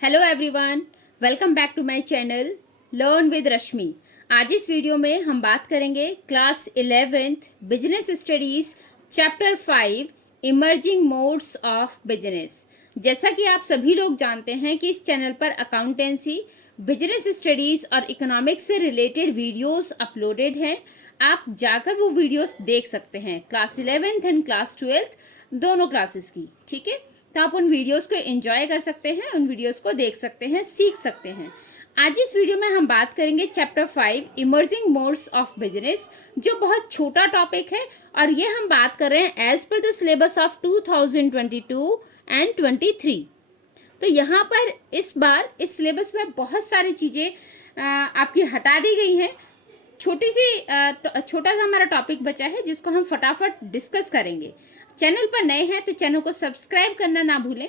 Hello everyone, welcome back to my channel learn with Rashmi. आज इस video में हम बात करेंगे class 11th business studies chapter 5 emerging modes of business. जैसा कि आप सभी लोग जानते हैं कि इस चैनल पर अकाउंटेंसी, बिजनेस स्टडीज और इकोनॉमिक्स से रिलेटेड वीडियोस अपलोडेड हैं। आप जाकर वो वीडियोस देख सकते हैं, class 11th and class 12th दोनों क्लासेस की। ठीक है, तो आप उन वीडियोस को एंजॉय कर सकते हैं, उन वीडियोस को देख सकते हैं, सीख सकते हैं। आज इस वीडियो में हम बात करेंगे chapter 5 emerging modes of business, जो बहुत छोटा टॉपिक है और ये हम बात कर रहे हैं as per the syllabus of 2022 and 23। तो यहाँ पर इस बार इस सिलेबस में बहुत सारी चीज़ें आपकी हटा दी गई हैं। छोटा सा हमारा टॉपिक बचा है जिसको हम फटाफट डिस्कस करेंगे। चैनल पर नए हैं तो चैनल को सब्सक्राइब करना ना भूलें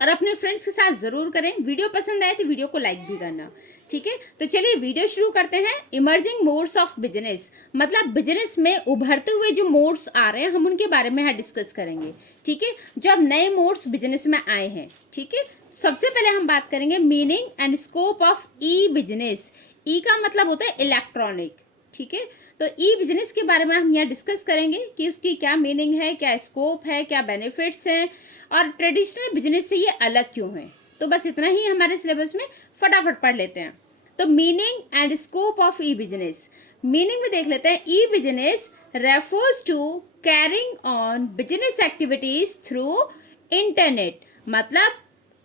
और अपने फ्रेंड्स के साथ ज़रूर करें। वीडियो पसंद आए तो वीडियो को लाइक भी करना। ठीक है, तो चलिए वीडियो शुरू करते हैं। इमर्जिंग मोड्स ऑफ बिजनेस मतलब बिजनेस में उभरते हुए जो मोड्स आ रहे हैं हम उनके बारे में यहाँ डिस्कस करेंगे। ठीक है, जो अब नए मोड्स बिजनेस में आए हैं। ठीक है, सबसे पहले हम बात करेंगे meaning and scope of e business. E का मतलब होता है इलेक्ट्रॉनिक। ठीक है, तो ई बिजनेस के बारे में हम यहाँ डिस्कस करेंगे कि उसकी क्या मीनिंग है, क्या स्कोप है, क्या बेनिफिट्स हैं और ट्रेडिशनल बिजनेस से ये अलग क्यों है। तो बस इतना ही हमारे सिलेबस में, फटाफट पढ़ लेते हैं। तो meaning and scope of e business, meaning में देख लेते हैं। E business refers to carrying on business activities through internet, मतलब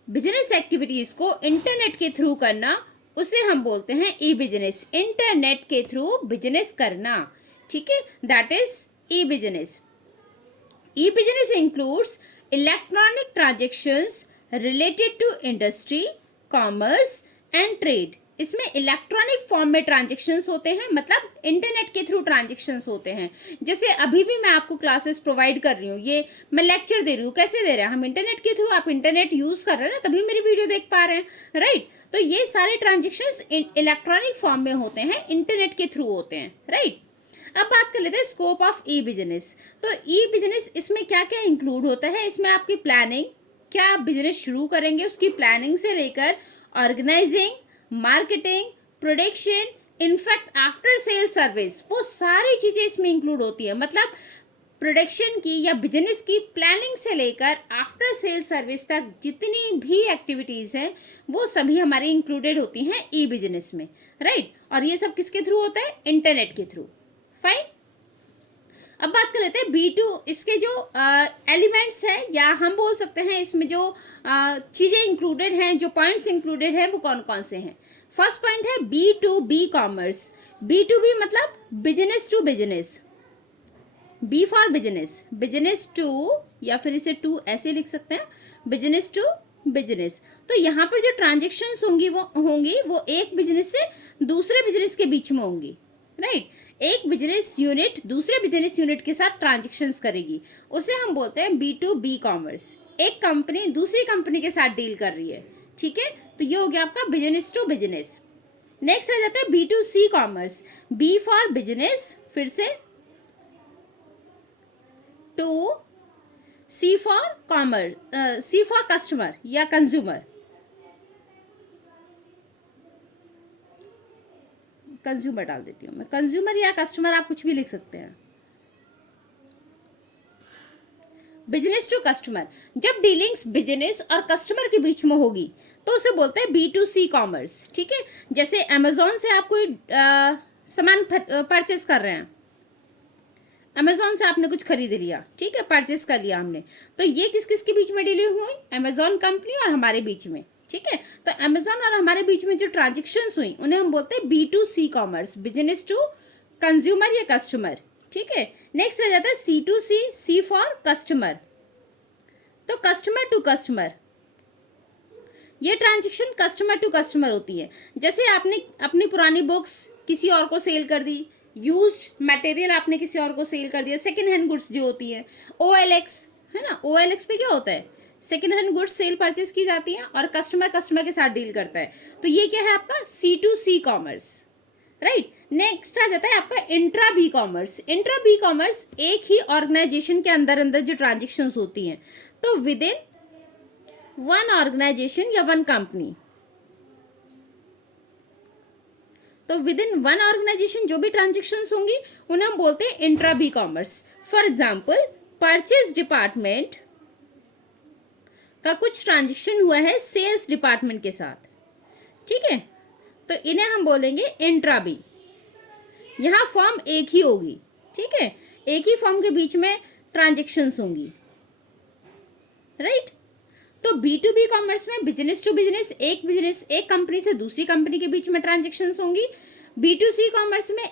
बिजनेस एक्टिविटीज को इंटरनेट के थ्रू करना, उसे हम बोलते हैं ई बिजनेस। इंटरनेट के थ्रू बिजनेस करना। ठीक है, that is e business. E business includes electronic transactions related to industry, commerce and trade. इसमें इलेक्ट्रॉनिक फॉर्म में ट्रांजेक्शंस होते हैं, मतलब इंटरनेट के थ्रू ट्रांजेक्शंस होते हैं। जैसे अभी भी मैं आपको क्लासेस प्रोवाइड कर रही हूँ, ये मैं लेक्चर दे रही हूँ, कैसे दे रहे हैं हम? इंटरनेट के थ्रू। आप इंटरनेट यूज कर रहे हैं ना, तभी मेरी वीडियो देख पा रहे हैं, राइट? तो ये सारे ट्रांजेक्शंस इलेक्ट्रॉनिक फॉर्म में होते हैं, इंटरनेट के थ्रू होते हैं, राइट? अब बात कर लेते हैं स्कोप ऑफ ई बिजनेस। तो ई बिजनेस इसमें क्या क्या इंक्लूड होता है? इसमें आपकी प्लानिंग, क्या आप बिजनेस शुरू करेंगे उसकी प्लानिंग से लेकर organising, marketing, production, in fact after sale service, वो सारी चीजें इसमें इंक्लूड होती है। मतलब प्रोडक्शन की या बिजनेस की प्लानिंग से लेकर आफ्टर सेल सर्विस तक जितनी भी एक्टिविटीज हैं वो सभी हमारी इंक्लूडेड होती हैं ई बिजनेस में, राइट? और ये सब किसके थ्रू होता है? इंटरनेट के थ्रू। फाइन। अब बात कर लेते हैं B2। इसके जो एलिमेंट्स हैं, या हम बोल सकते हैं इसमें जो चीजें इंक्लूडेड हैं, जो पॉइंट्स इंक्लूडेड हैं, वो कौन कौन से हैं? फर्स्ट पॉइंट है B2B कॉमर्स। B2B मतलब business to business. B for business, business to, या फिर इसे टू ऐसे लिख सकते हैं, बिजनेस टू बिजनेस। तो यहाँ पर जो ट्रांजेक्शन्स होंगी वो एक बिजनेस से दूसरे बिजनेस के बीच में होंगी, राइट? एक बिजनेस यूनिट दूसरे बिजनेस यूनिट के साथ ट्रांजेक्शन्स करेगी, उसे हम बोलते हैं B2B कॉमर्स। एक कंपनी दूसरी कंपनी के साथ डील कर रही है, ठीक है? तो ये हो गया आपका बिजनेस टू बिजनेस। नेक्स्ट आ जाता है B2C commerce. B for business, फिर से to, C for commerce, C for customer या कंज्यूमर। कंज्यूमर डाल देती हूँ मैं, कंज्यूमर या कस्टमर आप कुछ भी लिख सकते हैं। बिजनेस टू कस्टमर, जब डीलिंग्स बिजनेस और कस्टमर के बीच में होगी तो उसे बोलते हैं B2C कॉमर्स। ठीक है, जैसे अमेजोन से आप कोई सामान परचेस कर रहे हैं, अमेजोन से आपने कुछ खरीद लिया, ठीक है, परचेस कर लिया हमने, तो ये किस किस के बीच में डीलिंग हुई? अमेजोन कंपनी और हमारे बीच में। ठीक है, तो अमेजोन और हमारे बीच में जो ट्रांजेक्शन्स हुई उन्हें हम बोलते हैं B2C commerce, business to consumer या कस्टमर। ठीक है, नेक्स्ट रह जाता है C2C, सी फॉर कस्टमर। तो कस्टमर टू कस्टमर, ये ट्रांजेक्शन कस्टमर टू कस्टमर होती है। जैसे आपने अपनी पुरानी बुक्स किसी और को सेल कर दी, यूज्ड मटेरियल आपने किसी और को सेल कर दिया, सेकेंड हैंड गुड्स जो होती है, OLX है ना, OLX पे क्या होता है? Second hand goods sale purchase की जाती है और कस्टमर के साथ डील करता है। तो ये क्या है आपका? C2C commerce, right? नेक्स्ट आ जाता है आपका intra B commerce. Intra B commerce एक ही ऑर्गेनाइजेशन के अंदर जो ट्रांजेक्शन्स होती हैं, तो विद इन वन ऑर्गेनाइजेशन या वन कंपनी। तो विद इन वन ऑर्गेनाइजेशन जो भी ट्रांजेक्शन्स होंगी उन्हें हम बोलते हैं intra B commerce. For example purchase department का कुछ ट्रांजेक्शन हुआ है सेल्स डिपार्टमेंट के साथ, ठीक है, तो इन्हें हम बोलेंगे इंट्रा बी। यहाँ फॉर्म एक ही होगी, ठीक है, एक ही फॉर्म के बीच में ट्रांजेक्शन्स होंगी, राइट। तो B2B कॉमर्स में बिजनेस टू बिजनेस एक कंपनी से दूसरी कंपनी के बीच में ट्रांजेक्शन्स होंगी। B2C कॉमर्स में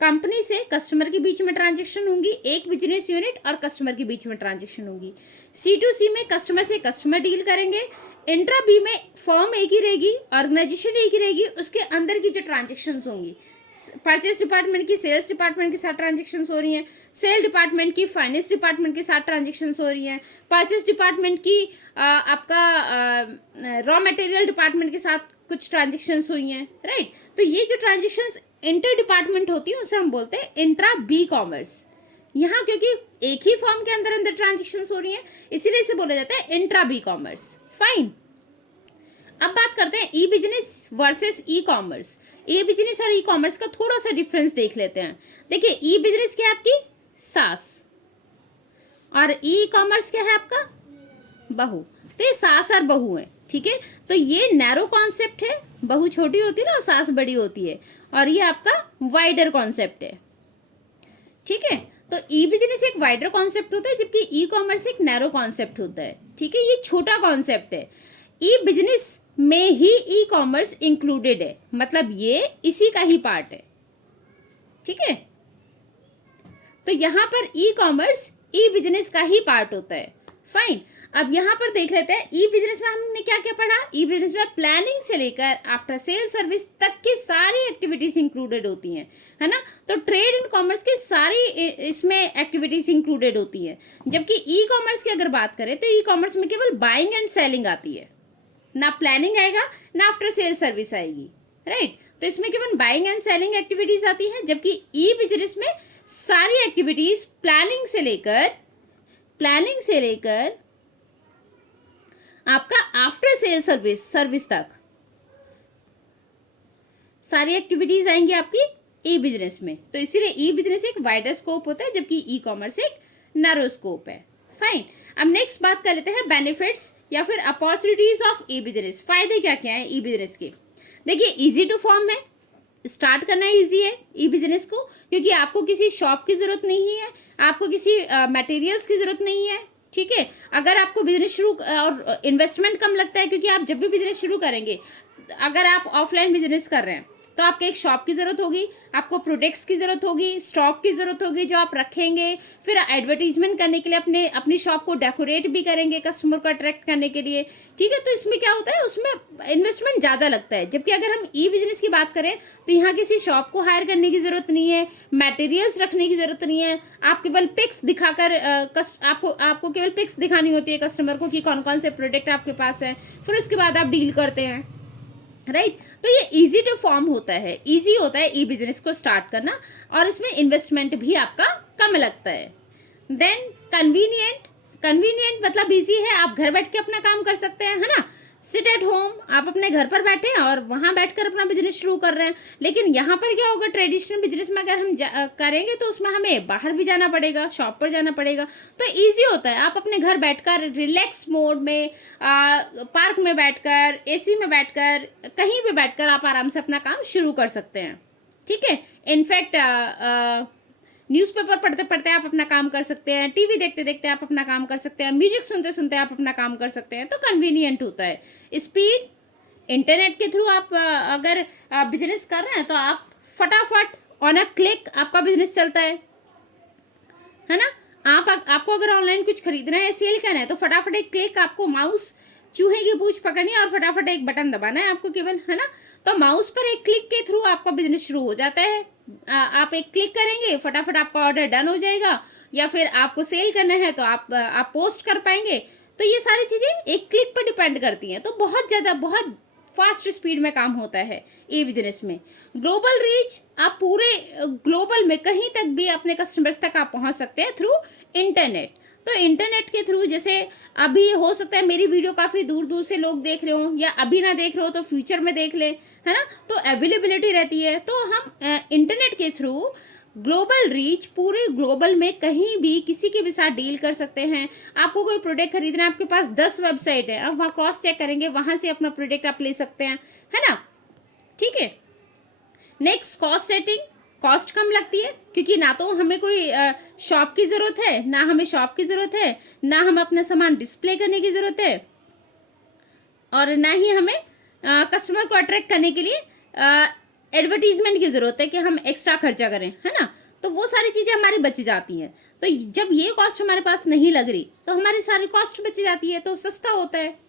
कंपनी से कस्टमर के बीच में ट्रांजेक्शन होंगी, एक बिजनेस यूनिट और कस्टमर के बीच में ट्रांजेक्शन होगी। C2C में कस्टमर से कस्टमर डील करेंगे। इंट्रा बी में फॉर्म एक ही रहेगी, ऑर्गेनाइजेशन एक ही रहेगी, उसके अंदर की जो ट्रांजेक्शन्स होंगी, परचेस डिपार्टमेंट की सेल्स डिपार्टमेंट के साथ ट्रांजेक्शन्स हो रही हैं, सेल डिपार्टमेंट की फाइनेंस डिपार्टमेंट के साथ ट्रांजेक्शन्स हो रही हैं, परचेस डिपार्टमेंट की आपका रॉ मटेरियल डिपार्टमेंट के साथ कुछ ट्रांजेक्शन्स हुई हैं, राइट। तो ये जो ट्रांजेक्शन्स इंटर डिपार्टमेंट होती हैं उसे हम बोलते हैं इंट्रा बी कॉमर्स। यहाँ क्योंकि एक ही फॉर्म के अंदर अंदर ट्रांजेक्शन्स हो रही हैं इसीलिए इसे बोला जाता है इंट्रा बी कॉमर्स। फाइन, अब बात करते हैं e business versus e commerce. ई बिजनेस और ई कॉमर्स का थोड़ा सा डिफरेंस देख लेते हैं। देखिए ई बिजनेस क्या है आपकी सास और ई कॉमर्स क्या है आपका बहू। तो ये सास और बहू है, ठीक है। तो ये नैरो कॉन्सेप्ट है, बहू छोटी होती है ना और सास बड़ी होती है, और ये आपका वाइडर कॉन्सेप्ट है, ठीक है। तो ई बिजनेस एक वाइडर कॉन्सेप्ट होता है जबकि ई कॉमर्स एक नैरो कॉन्सेप्ट होता है, ठीक है। ये छोटा कॉन्सेप्ट है। ई बिजनेस में ही ई कॉमर्स इंक्लूडेड है, मतलब ये इसी का ही पार्ट है, ठीक है। तो यहाँ पर ई कॉमर्स ई बिजनेस का ही पार्ट होता है। फाइन, अब यहाँ पर देख लेते हैं ई बिजनेस में हमने क्या क्या पढ़ा। ई बिजनेस में प्लानिंग से लेकर आफ्टर सेल सर्विस तक की सारी एक्टिविटीज इंक्लूडेड होती हैं, है ना। तो ट्रेड एंड कॉमर्स की सारी इसमें एक्टिविटीज इंक्लूडेड होती है, जबकि ई कॉमर्स की अगर बात करें तो ई कॉमर्स में केवल बाइंग एंड सेलिंग आती है, ना प्लानिंग आएगा ना आफ्टर सेल सर्विस आएगी, राइट। तो इसमें केवल बाइंग एंड सेलिंग एक्टिविटीज आती हैं, जबकि ई बिजनेस में सारी एक्टिविटीज प्लानिंग से लेकर आपका आफ्टर सेल सर्विस तक सारी एक्टिविटीज आएंगी आपकी ई बिजनेस में। तो इसीलिए ई बिजनेस एक वाइडर स्कोप होता है जबकि ई कॉमर्स एक नैरो स्कोप है। फाइन, अब नेक्स्ट बात कर लेते हैं बेनिफिट्स या फिर अपॉर्चुनिटीज ऑफ ई बिजनेस। फायदे क्या क्या है ई बिजनेस के। देखिए इजी टू फॉर्म है, स्टार्ट करना इजी है ई बिजनेस को, क्योंकि आपको किसी शॉप की जरूरत नहीं है, आपको किसी मटेरियल्स की जरूरत नहीं है, ठीक है। अगर आपको बिजनेस शुरू और इन्वेस्टमेंट कम लगता है, क्योंकि आप जब भी बिजनेस शुरू करेंगे, अगर आप ऑफलाइन बिजनेस कर रहे हैं तो आपको एक शॉप की ज़रूरत होगी, आपको प्रोडक्ट्स की ज़रूरत होगी, स्टॉक की ज़रूरत होगी जो आप रखेंगे, फिर एडवर्टीजमेंट करने के लिए अपनी शॉप को डेकोरेट भी करेंगे कस्टमर को अट्रैक्ट करने के लिए, ठीक है। तो इसमें क्या होता है, उसमें इन्वेस्टमेंट ज़्यादा लगता है। जबकि अगर हम ई बिजनेस की बात करें तो यहाँ किसी शॉप को हायर करने की ज़रूरत नहीं है, मटेरियल्स रखने की ज़रूरत नहीं है, आप केवल पिक्स दिखाकर आपको केवल पिक्स दिखानी होती है कस्टमर को कि कौन कौन से प्रोडक्ट आपके पास है, फिर उसके बाद आप डील करते हैं, राइट। तो ये इजी टू फॉर्म होता है, इजी होता है ई बिजनेस को स्टार्ट करना, और इसमें इन्वेस्टमेंट भी आपका कम लगता है। देन कन्वीनियंट मतलब इजी है, आप घर बैठ के अपना काम कर सकते हैं, है ना। सिट एट होम, आप अपने घर पर बैठे हैं और वहाँ बैठकर अपना बिजनेस शुरू कर रहे हैं। लेकिन यहाँ पर क्या होगा, ट्रेडिशनल बिजनेस में अगर हम करेंगे तो उसमें हमें बाहर भी जाना पड़ेगा, शॉप पर जाना पड़ेगा। तो इजी होता है, आप अपने घर बैठकर रिलैक्स मोड में पार्क में बैठकर, एसी में बैठकर, कहीं भी बैठकर आप आराम से अपना काम शुरू कर सकते हैं, ठीक है। इनफैक्ट न्यूज़पेपर पढ़ते पढ़ते आप अपना काम कर सकते हैं, टीवी देखते देखते आप अपना काम कर सकते हैं, म्यूजिक सुनते सुनते आप अपना काम कर सकते हैं। तो कन्वीनियंट होता है। स्पीड, इंटरनेट के थ्रू आप अगर बिजनेस कर रहे हैं तो आप फटाफट ऑन अ क्लिक आपका बिजनेस चलता है ना। आपको अगर ऑनलाइन कुछ खरीदना है, सेल करना है, तो फटाफट एक क्लिक, आपको माउस चूहे की पूंछ पकड़नी है और फटाफट एक बटन दबाना है आपको केवल, है ना। तो माउस पर एक क्लिक के थ्रू आपका बिजनेस शुरू हो जाता है। आप एक क्लिक करेंगे, फटाफट आपका ऑर्डर डन हो जाएगा, या फिर आपको सेल करना है तो आप पोस्ट कर पाएंगे। तो ये सारी चीज़ें एक क्लिक पर डिपेंड करती हैं। तो बहुत फास्ट स्पीड में काम होता है ई बिजनेस में। ग्लोबल रीच, आप पूरे ग्लोबल में कहीं तक भी अपने कस्टमर्स तक आप पहुंच सकते हैं थ्रू इंटरनेट। तो इंटरनेट के थ्रू, जैसे अभी हो सकता है मेरी वीडियो काफ़ी दूर दूर से लोग देख रहे हो, या अभी ना देख रहे हो तो फ्यूचर में देख ले, है ना, तो अवेलेबिलिटी रहती है। तो हम इंटरनेट के थ्रू ग्लोबल रीच, पूरे ग्लोबल में कहीं भी किसी के भी साथ डील कर सकते हैं। आपको कोई प्रोडक्ट खरीदना है, आपके पास 10 वेबसाइट है, आप वहाँ क्रॉस चेक करेंगे, वहाँ से अपना प्रोडक्ट आप ले सकते हैं, है ना। ठीक है। Next, cost setting. कॉस्ट कम लगती है क्योंकि ना तो हमें कोई शॉप की ज़रूरत है, ना हमें शॉप की ज़रूरत है, ना हमें अपना सामान डिस्प्ले करने की ज़रूरत है, और ना ही हमें कस्टमर को अट्रैक्ट करने के लिए एडवर्टीजमेंट की ज़रूरत है कि हम एक्स्ट्रा खर्चा करें, है ना। तो वो सारी चीज़ें हमारी बच जाती हैं। तो जब ये कॉस्ट हमारे पास नहीं लग रही तो हमारी सारी कॉस्ट बच जाती है, तो सस्ता होता है।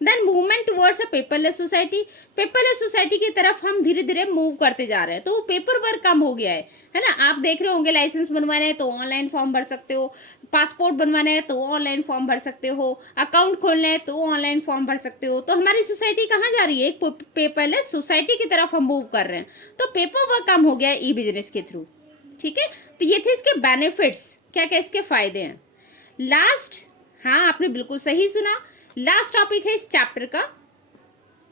Then movement towards a paperless society. Paperless society की तरफ हम धीरे धीरे मूव करते जा रहे हैं, तो पेपर वर्क कम हो गया है ना। आप देख रहे होंगे, लाइसेंस बनवाना है तो ऑनलाइन फॉर्म भर सकते हो, पासपोर्ट बनवाना है तो ऑनलाइन फॉर्म भर सकते हो, अकाउंट खोलना है तो ऑनलाइन फॉर्म भर सकते हो। तो हमारी सोसाइटी कहाँ जा रही है? एक पेपरलेस सोसाइटी की तरफ हम मूव कर रहे हैं। तो पेपर वर्क कम हो गया है ई बिजनेस के थ्रू। ठीक है, तो ये थे इसके बेनिफिट्स, क्या क्या इसके फायदे हैं। लास्ट, हाँ आपने बिल्कुल सही सुना, लास्ट टॉपिक है इस चैप्टर का,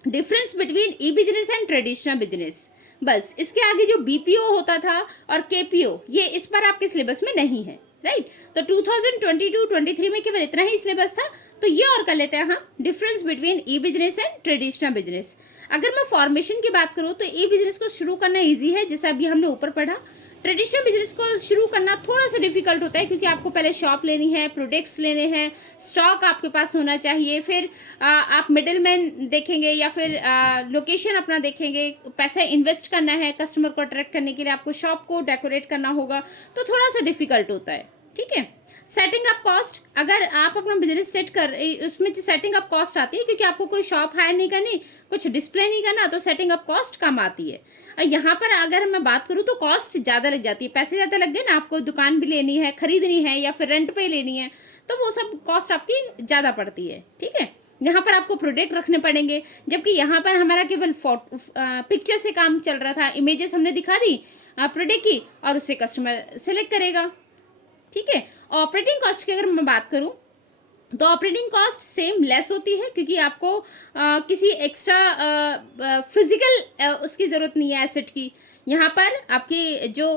difference between E business and traditional business. बस इसके आगे जो बीपीओ होता था और केपीओ, ये इस बार आपके सिलेबस में नहीं है, राइट। तो 2022-23 में केवल इतना ही सिलेबस था। तो ये और कर लेते हैं हम, difference between E business and traditional business. अगर मैं फॉर्मेशन की बात करूँ तो ई बिजनेस को शुरू करना ईजी है, जैसा अभी हमने ऊपर पढ़ा। ट्रेडिशनल बिजनेस को शुरू करना थोड़ा सा डिफिकल्ट होता है, क्योंकि आपको पहले शॉप लेनी है, प्रोडक्ट्स लेने हैं, स्टॉक आपके पास होना चाहिए, फिर आप मिडिलमैन देखेंगे, या फिर लोकेशन अपना देखेंगे, पैसा इन्वेस्ट करना है, कस्टमर को अट्रैक्ट करने के लिए आपको शॉप को डेकोरेट करना होगा, तो थोड़ा सा डिफिकल्ट होता है। ठीक है। सेटिंग अप कॉस्ट, अगर आप अपना बिजनेस सेट कर, उसमें जो सेटिंग अप कॉस्ट आती है, क्योंकि आपको कोई शॉप हायर नहीं करनी, कुछ डिस्प्ले नहीं करना, तो सेटिंग अप कॉस्ट कम आती है। और यहाँ पर अगर मैं बात करूँ तो कॉस्ट ज़्यादा लग जाती है, पैसे ज़्यादा लग गए ना, आपको दुकान भी लेनी है, खरीदनी है, या फिर रेंट पे लेनी है, तो वो सब कॉस्ट आपकी ज़्यादा पड़ती है। ठीक है, यहाँ पर आपको प्रोडक्ट रखने पड़ेंगे, जबकि यहाँ पर हमारा केवल पिक्चर से काम चल रहा था, इमेजेस हमने दिखा दी प्रोडक्ट की, और उससे कस्टमर सेलेक्ट करेगा। ठीक है। ऑपरेटिंग कॉस्ट की अगर मैं बात करूं तो ऑपरेटिंग कॉस्ट सेम लेस होती है, क्योंकि आपको किसी एक्स्ट्रा फिजिकल उसकी ज़रूरत नहीं है एसेट की। यहाँ पर आपकी जो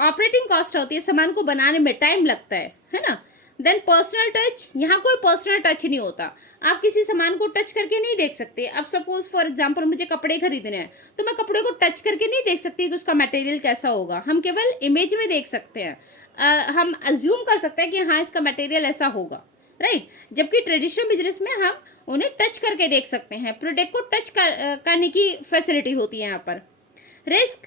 ऑपरेटिंग कॉस्ट होती है, सामान को बनाने में टाइम लगता है ना। देन पर्सनल टच, यहाँ कोई पर्सनल टच नहीं होता, आप किसी सामान को टच करके नहीं देख सकते। अब सपोज फॉर एग्जांपल मुझे कपड़े खरीदने हैं, तो मैं कपड़े को टच करके नहीं देख सकती कि उसका मटेरियल कैसा होगा, हम केवल इमेज में देख सकते हैं। हम अज्यूम कर सकते हैं कि हाँ इसका मटेरियल ऐसा होगा, राइट। जबकि ट्रेडिशनल बिजनेस में हम उन्हें टच करके देख सकते हैं, प्रोडक्ट को टच करने की फैसिलिटी होती है यहाँ पर। रिस्क,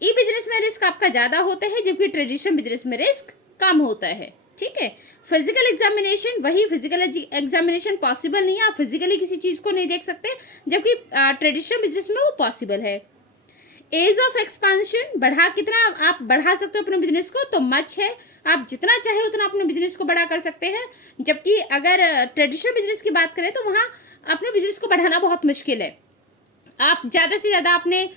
ई बिजनेस में रिस्क आपका ज़्यादा होता है, जबकि ट्रेडिशनल बिजनेस में रिस्क कम होता है। ठीक है। फिजिकल एग्जामिनेशन, वही फिजिकल एग्जामिनेशन पॉसिबल नहीं है, आप फिजिकली किसी चीज़ को नहीं देख सकते, जबकि ट्रेडिशनल बिजनेस में वो पॉसिबल है। एज ऑफ एक्सपांशन, कितना आप बढ़ा सकते हो अपने बिजनेस को, तो मच है, आप जितना चाहे उतना अपने बिजनेस को बड़ा कर सकते हैं। जबकि अगर ट्रेडिशनल बिजनेस की बात करें तो वहाँ अपने बिजनेस को बढ़ाना बहुत मुश्किल है। आप ज़्यादा से ज़्यादा अपने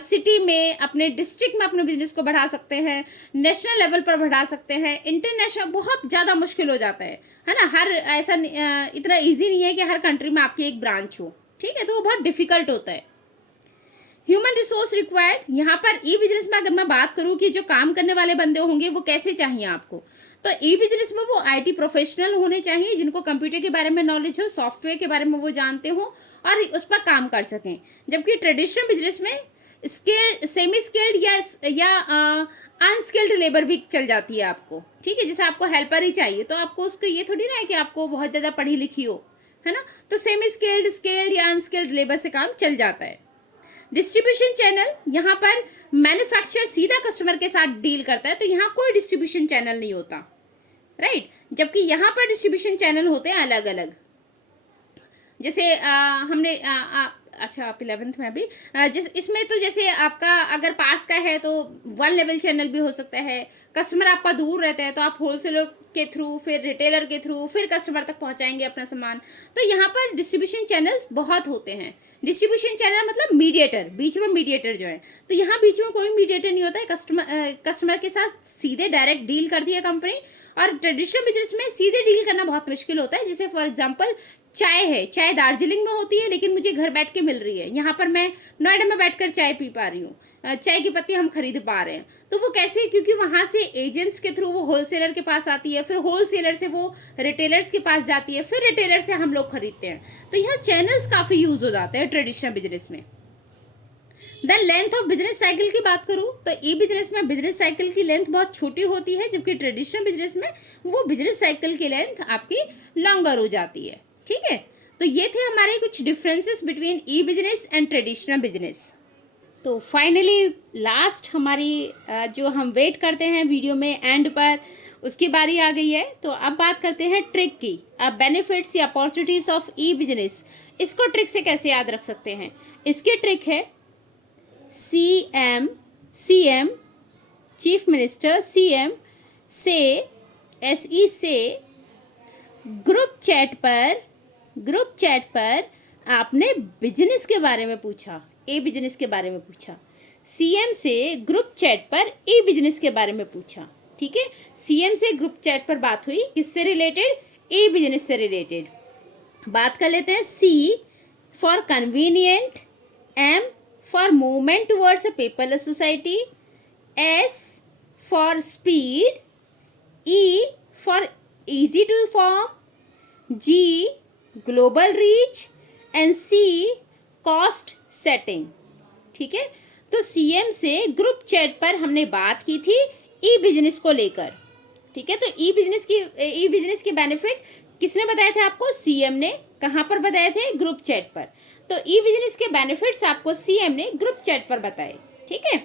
सिटी में, अपने डिस्ट्रिक्ट में अपने बिजनेस को बढ़ा सकते हैं, नेशनल लेवल पर बढ़ा सकते हैं, इंटरनेशनल बहुत ज़्यादा मुश्किल हो जाता है ना। हर ऐसा इतना ईजी नहीं है कि हर कंट्री में आपकी एक ब्रांच हो। ठीक है, तो वो बहुत डिफिकल्ट होता है। ह्यूमन रिसोर्स रिक्वायर्ड, यहाँ पर ई बिजनेस में अगर मैं बात करूँ कि जो काम करने वाले बंदे होंगे वो कैसे चाहिए आपको, तो ई बिजनेस में वो आईटी प्रोफेशनल होने चाहिए, जिनको कंप्यूटर के बारे में नॉलेज हो, सॉफ्टवेयर के बारे में वो जानते हो और उस पर काम कर सकें। जबकि ट्रेडिशनल बिजनेस में स्किल्ड, सेमी स्किल्ड या अनस्किल्ड लेबर भी चल जाती है आपको। ठीक है, जैसे आपको हेल्पर ही चाहिए, तो आपको उसको ये थोड़ी ना है कि आपको बहुत ज़्यादा पढ़ी लिखी हो, है ना। तो सेमी स्किल्ड, स्किल्ड या अनस्किल्ड लेबर से काम चल जाता है। डिस्ट्रीब्यूशन चैनल, यहाँ पर मैन्युफैक्चरर सीधा कस्टमर के साथ डील करता है, तो यहाँ कोई डिस्ट्रीब्यूशन चैनल नहीं होता, राइट। जबकि यहाँ पर डिस्ट्रीब्यूशन चैनल होते हैं अलग अलग। जैसे हमने अच्छा आप 11th में अभी जैसे इसमें तो जैसे आपका अगर पास का है तो 1 लेवल चैनल भी हो सकता है, कस्टमर आपका दूर रहता है तो आप होलसेलर के थ्रू, फिर रिटेलर के थ्रू, फिर कस्टमर तक पहुंचाएंगे अपना सामान। तो यहाँ पर डिस्ट्रीब्यूशन चैनल्स बहुत होते हैं। डिस्ट्रीब्यूशन चैनल मतलब मीडिएटर, बीच में मीडिएटर जो है। तो यहाँ बीच में कोई मीडिएटर नहीं होता है, कस्टमर के साथ सीधे डायरेक्ट डील करती है कंपनी। और ट्रेडिशनल बिजनेस में सीधे डील करना बहुत मुश्किल होता है। जैसे फॉर एग्जांपल चाय है, चाय दार्जिलिंग में होती है लेकिन मुझे घर बैठ के मिल रही है। यहाँ पर मैं नोएडा में बैठकर चाय पी पा रही हूँ, चाय की पत्ती हम खरीद पा रहे हैं। तो वो कैसे? क्योंकि वहां से एजेंट्स के थ्रू वो होलसेलर के पास आती है, फिर होलसेलर से वो रिटेलर्स के पास जाती है, फिर रिटेलर से हम लोग खरीदते हैं। तो यहाँ चैनल्स काफी यूज हो जाते हैं ट्रेडिशनल बिजनेस में। Then length of business cycle की बात करूं तो ई बिजनेस में बिजनेस साइकिल की लेंथ बहुत छोटी होती है, जबकि ट्रेडिशनल बिजनेस में वो बिजनेस साइकिल की लेंथ आपकी लॉन्गर हो जाती है। ठीक है, तो ये थे हमारे कुछ differences between E business and traditional business. तो फाइनली लास्ट हमारी जो हम वेट करते हैं वीडियो में एंड पर, उसकी बारी आ गई है। तो अब बात करते हैं ट्रिक की। अब बेनिफिट्स या अपॉर्चुनिटीज ऑफ ई बिजनेस, इसको ट्रिक से कैसे याद रख सकते हैं? इसकी ट्रिक है सीएम चीफ मिनिस्टर सीएम से ग्रुप चैट पर आपने बिजनेस के बारे में पूछा, ए बिजनेस के बारे में पूछा। सीएम से ग्रुप चैट पर ई बिजनेस के बारे में पूछा। ठीक है, सीएम से ग्रुप चैट पर बात हुई, किससे रिलेटेड? ई बिजनेस से रिलेटेड। बात कर लेते हैं। C for convenient, M for movement towards a paperless society, S for speed, E for easy to form, G global reach and C cost setting. ठीक है, तो सीएम से ग्रुप चैट पर हमने बात की थी ई बिजनेस को लेकर। ठीक है, तो ई बिजनेस की बेनिफिट किसने बताए थे आपको? सीएम ने। कहाँ पर बताए थे? ग्रुप चैट पर। तो ई बिजनेस के बेनिफिट्स आपको सीएम ने ग्रुप चैट पर बताए। ठीक है,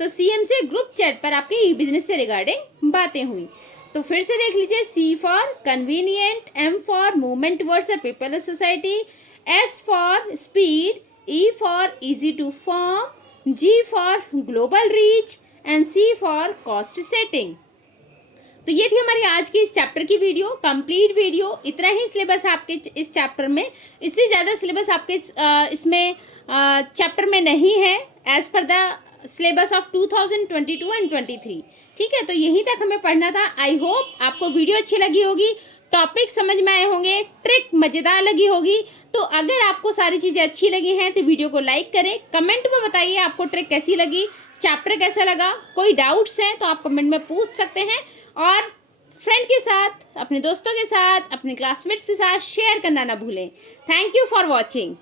तो सीएम से ग्रुप चैट पर आपके ई बिजनेस से रिगार्डिंग बातें हुई। तो फिर से देख लीजिए। C for convenient, M for movement towards a paperless society, S for speed, E for easy to form, G for global reach and C for cost setting. तो ये थी हमारी आज की इस चैप्टर की वीडियो, कंप्लीट वीडियो। इतना ही syllabus आपके इस चैप्टर में, इससे ज़्यादा सिलेबस आपके इसमें चैप्टर में नहीं है as per the syllabus of 2022 and 23। ठीक है, तो यहीं तक हमें पढ़ना था। आई होप आपको वीडियो अच्छी लगी होगी, टॉपिक समझ में आए होंगे, ट्रिक मज़ेदार लगी होगी। तो अगर आपको सारी चीज़ें अच्छी लगी हैं तो वीडियो को लाइक करें, कमेंट में बताइए आपको ट्रिक कैसी लगी, चैप्टर कैसा लगा। कोई डाउट्स हैं तो आप कमेंट में पूछ सकते हैं। और फ्रेंड के साथ, अपने दोस्तों के साथ, अपने क्लासमेट्स के साथ शेयर करना ना भूलें। Thank you for watching.